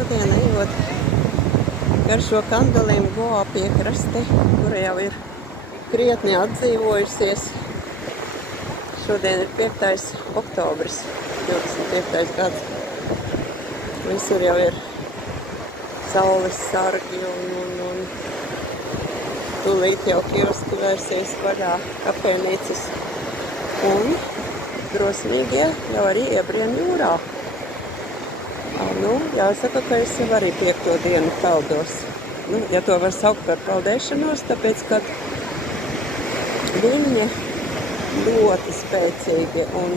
šodien ejot gar šo Kandalīnu Goa piekrasti, kura jau ir krietni atdzīvojusies. Šodien ir 5. oktobris, 25. gads. Visur jau ir saules sargi un tūlīt jau kioski vērsies vaļā, kafejnīcas. Un drosmīgie jau arī iebrien jūrā. Jāsaka, ka es jau arī 5. dienu peldos. Ja to var saukt par peldēšanos, tāpēc, ka viņi ļoti spēcīgi un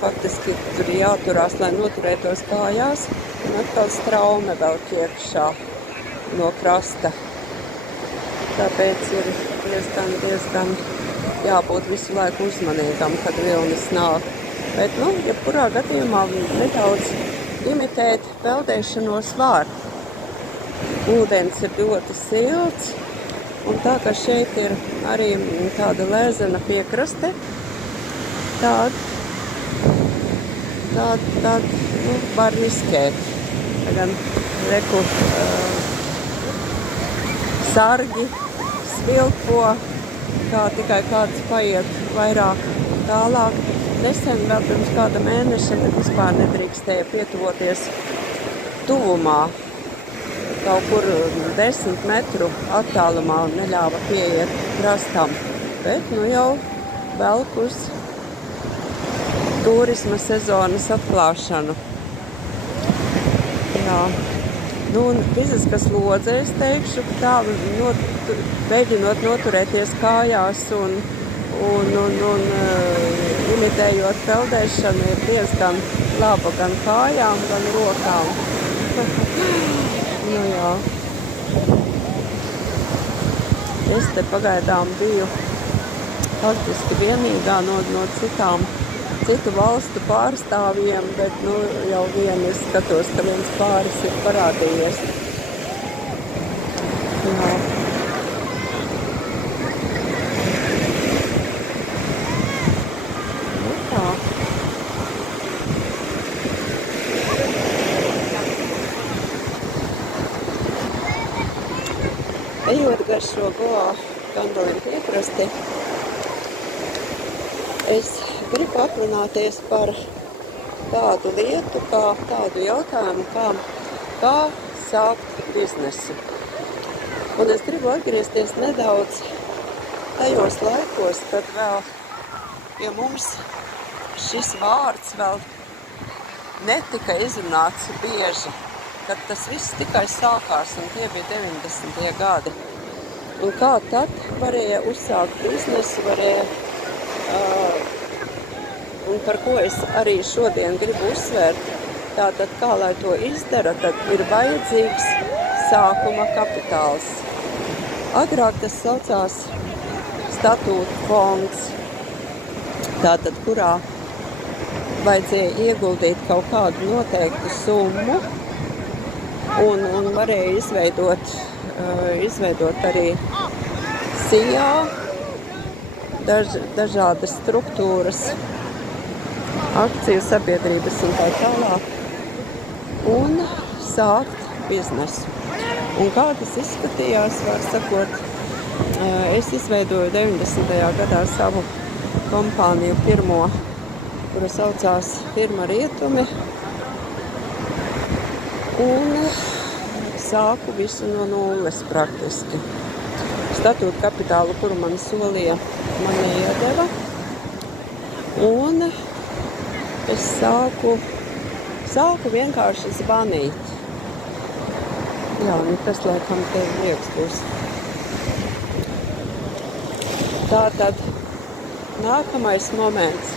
faktiski tur jāturās, lai noturētos kājās, un atkal straume vēl ķiekšā no krasta. Tāpēc ir diezgan jābūt visu laiku uzmanīgam, kad vilnis nāk. Bet, jebkurā gadījumā nedaudz imitēt peldēšanos var. Ūdens ir ļoti silts, un tā, ka šeit ir arī tāda lēzena piekraste, tad var riskēt. Gan reku sargi svilpo, kā tikai kāds paiet vairāk tālāk. Nesen vēl pirms kāda mēneša vispār nedrīkstēja pietuvoties tuvumā. Kaut kur 10 metru attālumā un neļāva pieiet krastam. Bet jau velk uz turisma sezonas atklāšanu. Jā. Un fiziskā slodze, es teikšu, tā mēģinot noturēties kājās un imitējot peldēšanu, ir diezgan laba gan kājām, gan rokām. Jā. Es te pagaidām biju faktiski vienīgā no citu valstu pārstāvjiem, bet jau vienu es skatos, ka viens pāris ir parādījies. Jā. Ejot gar šo Goa Kandalīnu piekrasti, es gribu aprunāties par tādu lietu, tādu jautājumu, kā sākt biznesu. Un es gribu atgriezties nedaudz tajos laikos, kad vēl pie mums šis vārds vēl netika izrunāts bieži. Kad tas viss tikai sākās, un tie bija 90. gadi. Un kā tad varēja uzsākt biznesu, un par ko es arī šodien gribu uzsvērt, tātad kā lai to izdara, tad ir vajadzīgs sākuma kapitāls. Agrāk tas saucās statūta fonds, tātad kurā vajadzēja ieguldīt kaut kādu noteiktu summu, un varēja izveidot arī SIA, dažādas struktūras, akciju sabiedrības un tā tālāk, un sākt biznesu. Un kā tas izskatījās, var sakot, es izveidoju 90. gadā savu kompāniju pirmo, kura saucās Firma Rietumi, un sāku visu no nulles praktiski. Statūta kapitālu, kuru man solīja, man neiedeva. Un es sāku vienkārši zvanīt. Jā, tas laikam tev liekas būs. Tātad nākamais moments.